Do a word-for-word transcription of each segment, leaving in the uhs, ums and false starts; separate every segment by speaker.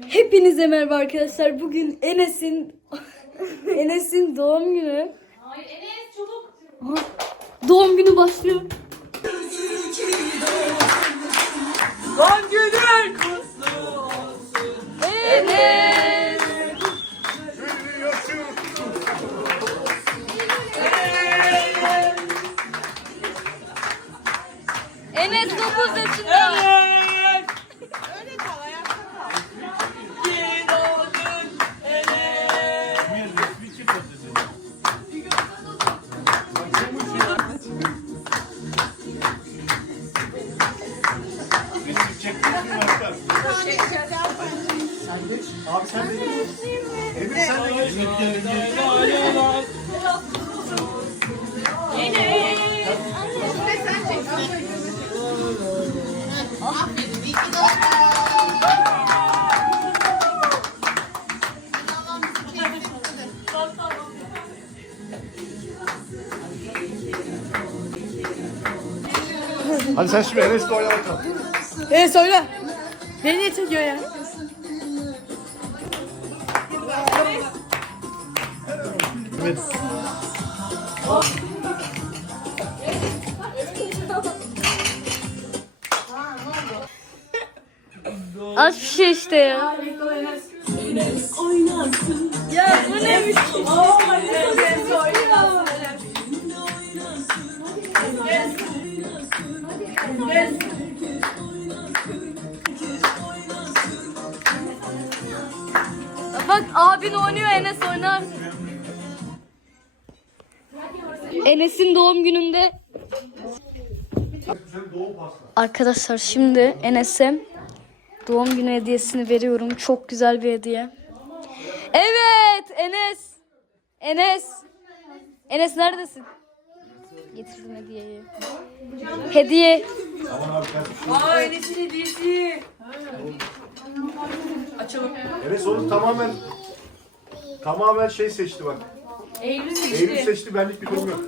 Speaker 1: Hepinize merhaba arkadaşlar. Bugün Enes'in Enes'in doğum günü.
Speaker 2: Hayır Enes çabuk.
Speaker 1: Aha, doğum günü başlıyor.
Speaker 3: Doğum günün kutlu olsun.
Speaker 1: Enes. Enes dokuz yaşında.
Speaker 3: Evet. Öyle kal ayakta kal. İyi doğdun Enes.
Speaker 4: Abi sen de Emir sen de geç. Hadi sen şimdi Enes'le oyna bakalım.
Speaker 1: Ee söyle. Beni niye çekiyor ya?
Speaker 4: Evet.
Speaker 1: Az bir şey işte ya. Ya bu neymiş? Bak abin oynuyor, Enes oynar. Enes'in doğum gününde. Arkadaşlar şimdi Enes'e doğum günü hediyesini veriyorum. Çok güzel bir hediye. Evet Enes. Enes. Enes neredesin? Getirdim hediyeyi. Hediye.
Speaker 3: Aa Enes'in hediyesi. Açalım.
Speaker 4: Enes onu tamamen tamamen şey seçti bak.
Speaker 3: Eylül seçti.
Speaker 4: Eylül seçti, benlik bir durum yok.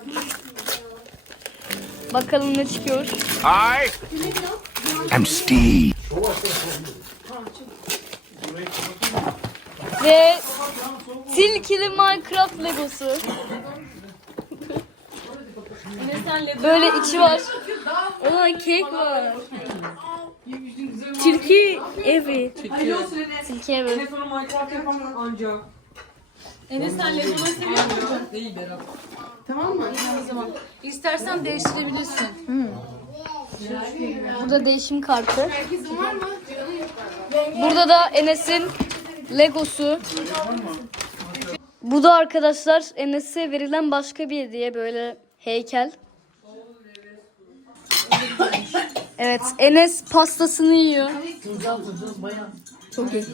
Speaker 1: Bakalım ne çıkıyor.
Speaker 5: I am Steve.
Speaker 1: Ve tilkili Minecraft Legosu. Böyle içi var. Ona kek var. Tilki evi.
Speaker 3: Biliyorsun Enes.
Speaker 1: Tilki evi.
Speaker 3: Enes onu Minecraft yapamam ancak. Enes sen Lego'ları seviyor musun? Değil Berat. Tamam mı? O zaman. İstersen değiştirebilirsin.
Speaker 1: Burada değişim kartı. Burada da Enes'in Legosu. Bu da arkadaşlar Enes'e verilen başka bir hediye, böyle heykel. Evet, Enes pastasını yiyor. Çok iyi.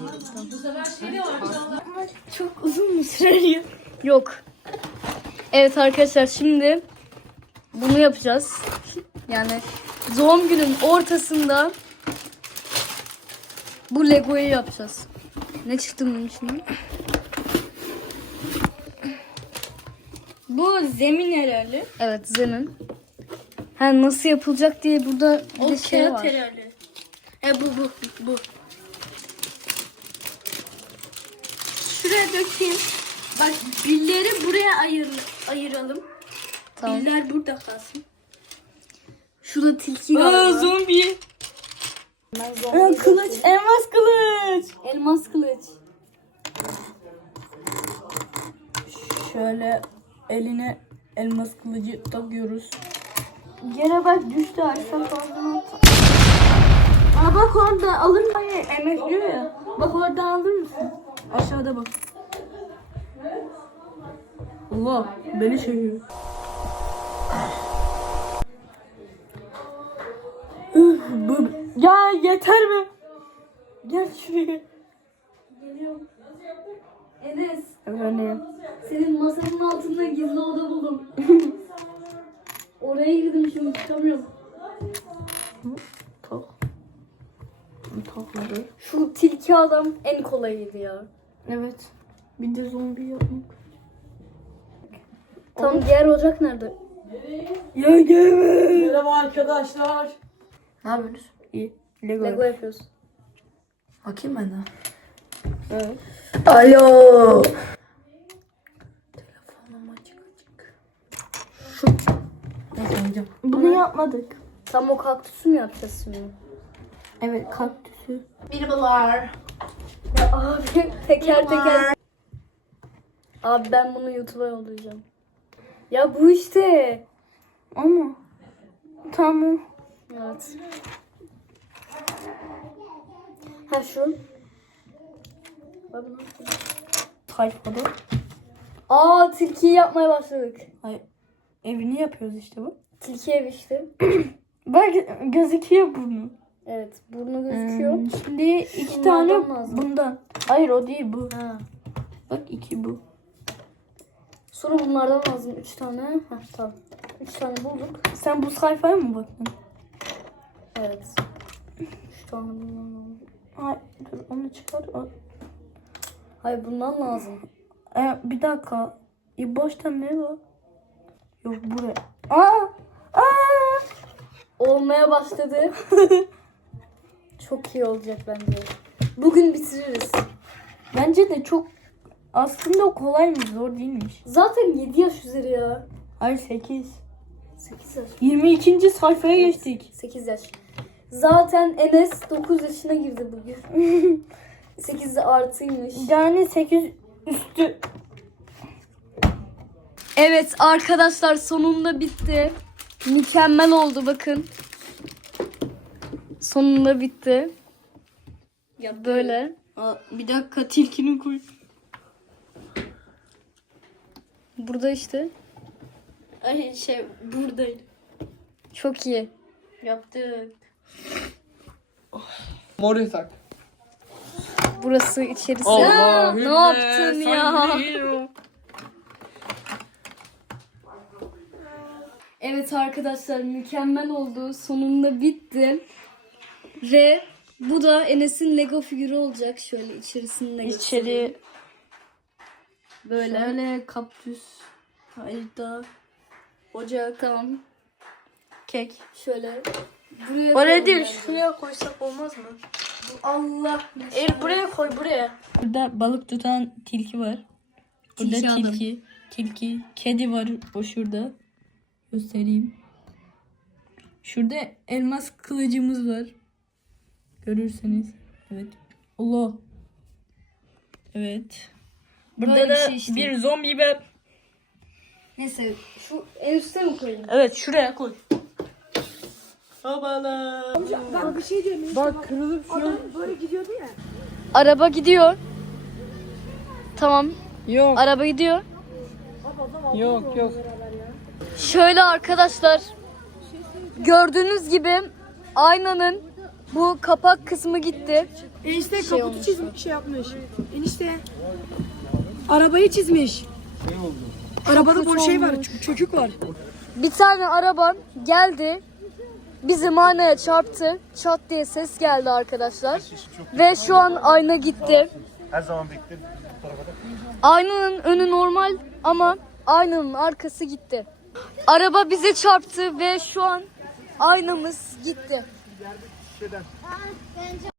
Speaker 1: Çok uzun mu sürer? Yok. Evet arkadaşlar, şimdi bunu yapacağız. Yani doğum günün ortasında bu Lego'yu yapacağız. Ne çıktı bunun içinden?
Speaker 2: Bu zemin herhalde.
Speaker 1: Evet, zemin. Ha, nasıl yapılacak diye burada bir
Speaker 2: O
Speaker 1: de şey
Speaker 2: kağıt
Speaker 1: var.
Speaker 2: herhalde. E bu bu bu. Şuraya dökeyim. Bak billeri buraya ayır, ayıralım.
Speaker 1: Tamam.
Speaker 2: Biller burada kalsın.
Speaker 1: Şurada tilki
Speaker 2: Aa
Speaker 1: galiba.
Speaker 2: zombi.
Speaker 1: Aa, kılıç, elmas kılıç.
Speaker 2: Elmas kılıç.
Speaker 1: Şöyle eline elmas kılıcı takıyoruz.
Speaker 2: Gene bak düştü aşağı falan. Aa bak orada alır mı? Hayır, emek diyor ya. Bak oradan alır mısın?
Speaker 1: Aşağıda bak. Allah beni çekiyor. Üf, bu- Ya yeter mi? Gel şuraya.
Speaker 2: Geliyorum. Enes,
Speaker 1: Efendim.
Speaker 2: senin masanın altında gizli oda buldum. Oraya girdim şimdi çıkamıyorum.
Speaker 1: Tak. Takmadı.
Speaker 2: Şu tilki adam en kolayıydı ya.
Speaker 1: Evet. Bir de zombi yapmak.
Speaker 2: Tam diğer ocak nerede?
Speaker 1: Ya gelme.
Speaker 3: Merhaba arkadaşlar.
Speaker 1: Ne yapıyorsunuz? İyi. Lego.
Speaker 2: Lego yapıyoruz.
Speaker 1: Bakayım ben de.
Speaker 2: Evet. Alo. Telefonum açık açık. Şu. Bunu yapmadık.
Speaker 1: Tam o kaktüsü mü yapacağız şimdi?
Speaker 2: Evet, kaktüsü.
Speaker 1: Ya abi teker teker. Abi ben bunu YouTube'a yollayacağım. Ya bu işte.
Speaker 2: Ama. Tamam.
Speaker 1: Evet. Ha şu. Abi ne yapayım?
Speaker 2: Sayfada.
Speaker 1: Aa tilkiyi yapmaya başladık.
Speaker 2: Hayır. Evini yapıyoruz işte bu.
Speaker 1: Tilki ev işte.
Speaker 2: Bak gözüküyor burnu.
Speaker 1: Evet burnu gözüküyor.
Speaker 2: Hmm, şimdi iki
Speaker 1: Bunlardan
Speaker 2: tane
Speaker 1: lazım.
Speaker 2: bundan. Hayır o değil bu.
Speaker 1: Ha.
Speaker 2: Bak iki bu.
Speaker 1: Sonra bunlardan lazım üç tane. Ha tamam. Üç tane bulduk.
Speaker 2: Sen bu sayfaya mı baktın?
Speaker 1: Evet. Üç tane bundan lazım.
Speaker 2: Hayır dur onu çıkar. O-
Speaker 1: Hayır bundan lazım.
Speaker 2: E, bir dakika. E, boştan ne var? Yok buraya. Aa! Aa!
Speaker 1: Olmaya başladı. Çok iyi olacak bence. Bugün bitiririz.
Speaker 2: Bence de çok aslında kolaymış, zor değilmiş.
Speaker 1: Zaten yedi yaş üzeri ya.
Speaker 2: Hayır sekiz.
Speaker 1: sekiz yaş.
Speaker 2: yirmi ikinci sayfaya geçtik.
Speaker 1: sekiz yaş. Zaten Enes dokuz yaşına girdi bugün. sekiz artıymış.
Speaker 2: Yani sekiz üstü.
Speaker 1: Evet arkadaşlar sonunda bitti. Mükemmel oldu bakın. Sonunda bitti. Ya böyle.
Speaker 2: Aa, bir dakika tilkini koy.
Speaker 1: Burada işte.
Speaker 2: Ay şey buradaydı.
Speaker 1: Çok iyi.
Speaker 2: Yaptık.
Speaker 6: Mor yatak.
Speaker 1: Burası içerisi.
Speaker 6: Allah
Speaker 1: Ne yaptın ya? Evet arkadaşlar mükemmel oldu. Sonunda bitti. Ve bu da Enes'in Lego figürü olacak. Şöyle içerisinde göstereyim.
Speaker 2: İçeri
Speaker 1: Böyle.
Speaker 2: şöyle kaktüs, hayda,
Speaker 1: Ocak tamam.
Speaker 2: kek.
Speaker 1: Şöyle. Buraya
Speaker 2: Oraya
Speaker 1: koyalım
Speaker 2: değil,
Speaker 1: bence.
Speaker 2: şuraya koysak olmaz mı?
Speaker 1: Allah.
Speaker 2: El buraya koy buraya. Burada balık tutan tilki var. Burada
Speaker 1: Tilki adam.
Speaker 2: tilki, tilki, kedi var o şurada. Göstereyim. Şurada elmas kılıcımız var. Görürseniz. Evet. Allah. Evet. Burada
Speaker 1: Böyle bir
Speaker 2: da
Speaker 1: şey işte.
Speaker 2: bir zombi var.
Speaker 1: Neyse şu en üstte mi koyayım?
Speaker 2: Evet şuraya koy. Babala.
Speaker 1: Araba gidiyor. Tamam.
Speaker 6: Yok
Speaker 1: Araba gidiyor.
Speaker 6: yok yok.
Speaker 1: Şöyle arkadaşlar. Gördüğünüz gibi aynanın bu kapak kısmı gitti.
Speaker 7: Enişte
Speaker 1: Şey
Speaker 7: kaputu
Speaker 1: olmuş.
Speaker 7: çizmiş, şey yapmış. Enişte arabayı çizmiş. Arabada boş şey var, ç- çökük var.
Speaker 1: Bir tane araba geldi. Bizim aynaya çarptı. Çat diye ses geldi arkadaşlar. Ve şu an ayna gitti.
Speaker 4: Her zaman beklerim. Bu tarafa da.
Speaker 1: Aynanın önü normal ama aynanın arkası gitti. Araba bize çarptı ve şu an aynamız gitti.